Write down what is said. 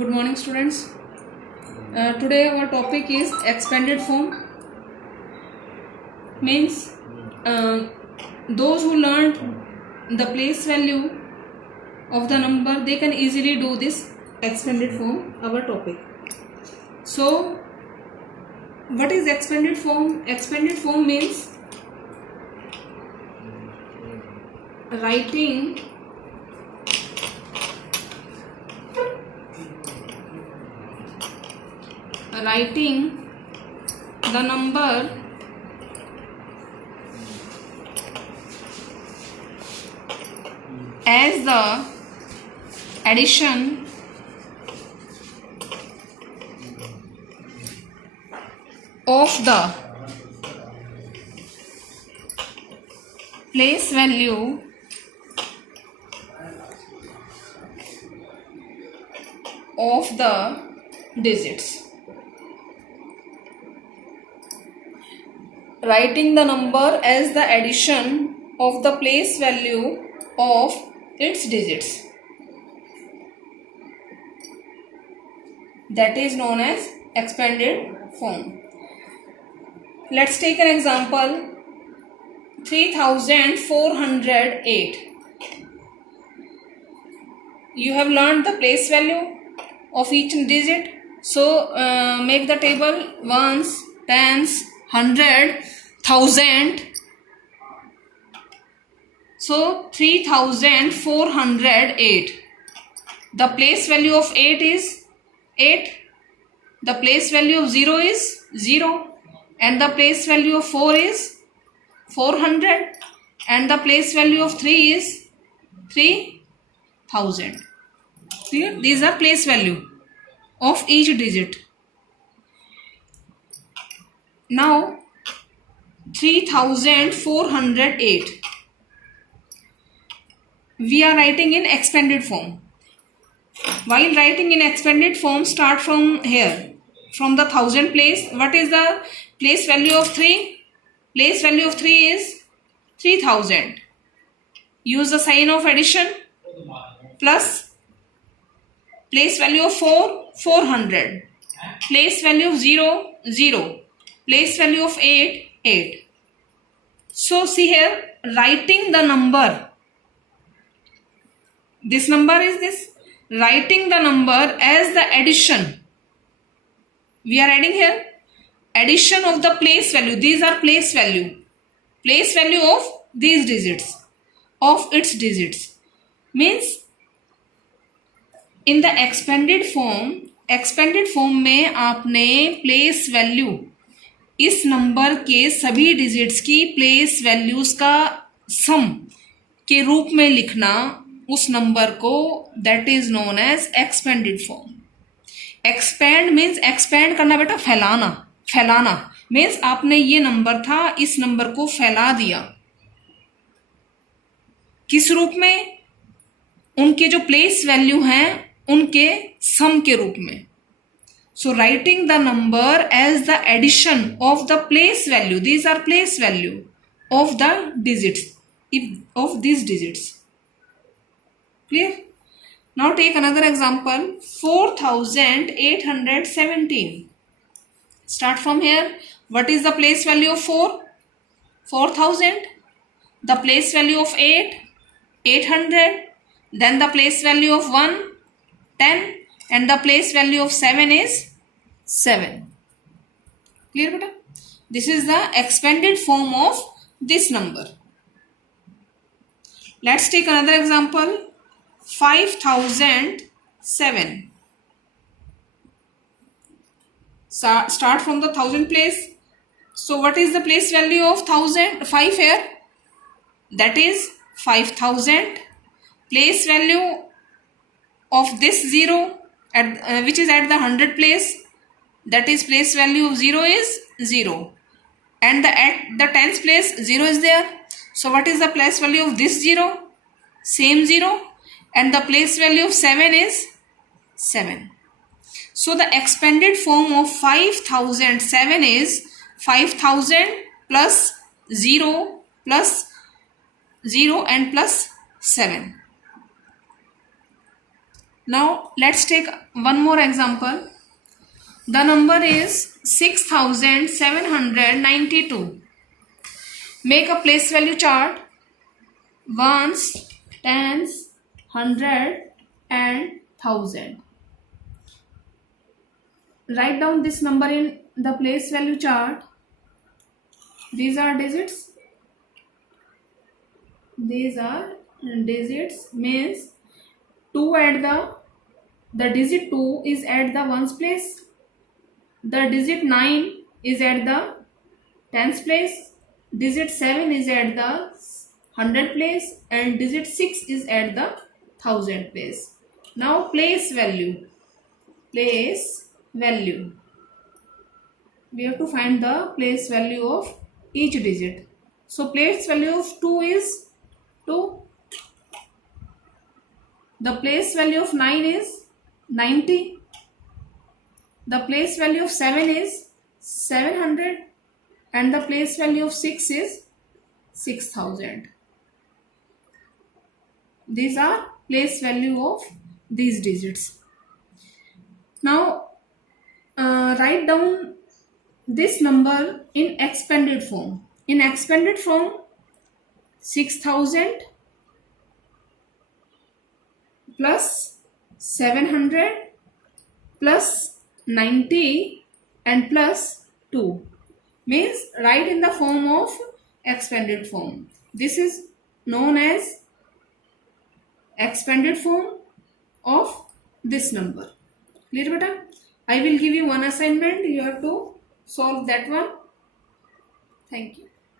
Good morning, students. Today our topic is expanded form. Means those who learned the place value of the number, they can easily do this expanded form, our topic. So what is expanded form? Expanded form means writing the number as the addition of the place value of the digits. Writing the number as the addition of the place value of its digits. That is known as expanded form. Let's take an example. 3408. You have learned the place value of each digit. So make the table ones, tens, 100, 1000. So 3408. The place value of 8 is 8. The place value of 0 is 0. And the place value of 4 is 400. And the place value of 3 is 3000. Clear? These are place value of each digit. Now 3408. We are writing in expanded form. While writing in expanded form, start from here, from the thousand place. What is the place value of 3? Place value of 3 is 3000. Use the sign of addition. Plus place value of 4, 400. Place value of 0, 0. Place value of 8, 8. So see here, writing the number. This number is this. Writing the number as the addition. We are adding here. Addition of the place value. These are place value. Place value of these digits. Of its digits. Means in the expanded form में आपने place value इस number के सभी digits की place values का सम के रूप में लिखना उस नंबर को, that is known as expanded form. Expand means expand करना बेटा, फैलाना. फैलाना मीन्स आपने ये नंबर था, इस नंबर को फैला दिया. किस रूप में? उनके जो प्लेस वैल्यू हैं उनके सम के रूप में. So writing the number as the addition of the place value. These are place value of the digits, of these digits. Clear? Now take another example. 4817. Start from here. What is the place value of 4? 4000. The place value of 8? 800. Then the place value of 1? 10. And the place value of 7 is 7. Clear beta? This is the expanded form of this number. Let's take another example. 5007. Start from the 1000 place. So what is the place value of 5 here? That is 5000. Place value of this 0 at which is at the 100 place, that is place value of 0 is 0, and at the 10th place 0 is there. So what is the place value of this 0? Same 0, and the place value of 7 is 7. So the expanded form of 5007 is 5000 plus 0 and plus 7. Now let's take one more example. The number is 6792. Make a place value chart. Ones, tens, hundred and thousand. Write down this number in the place value chart. These are digits. These are digits, means 2 at the digit 2 is at the ones place. The digit 9 is at the tens place. Digit 7 is at the 100 place, and digit 6 is at the 1000 place. Now place value. Place value. We have to find the place value of each digit. So place value of 2 is 2. The place value of 9 is 90. The place value of 7 is 700. And the place value of 6 is 6000. These are place value of these digits. Now write down this number in expanded form. In expanded form, 6000 plus 700 plus 90 and plus 2, means write in the form of expanded form. This is known as expanded form of this number. Clear beta? I will give you one assignment. You have to solve that one. Thank you.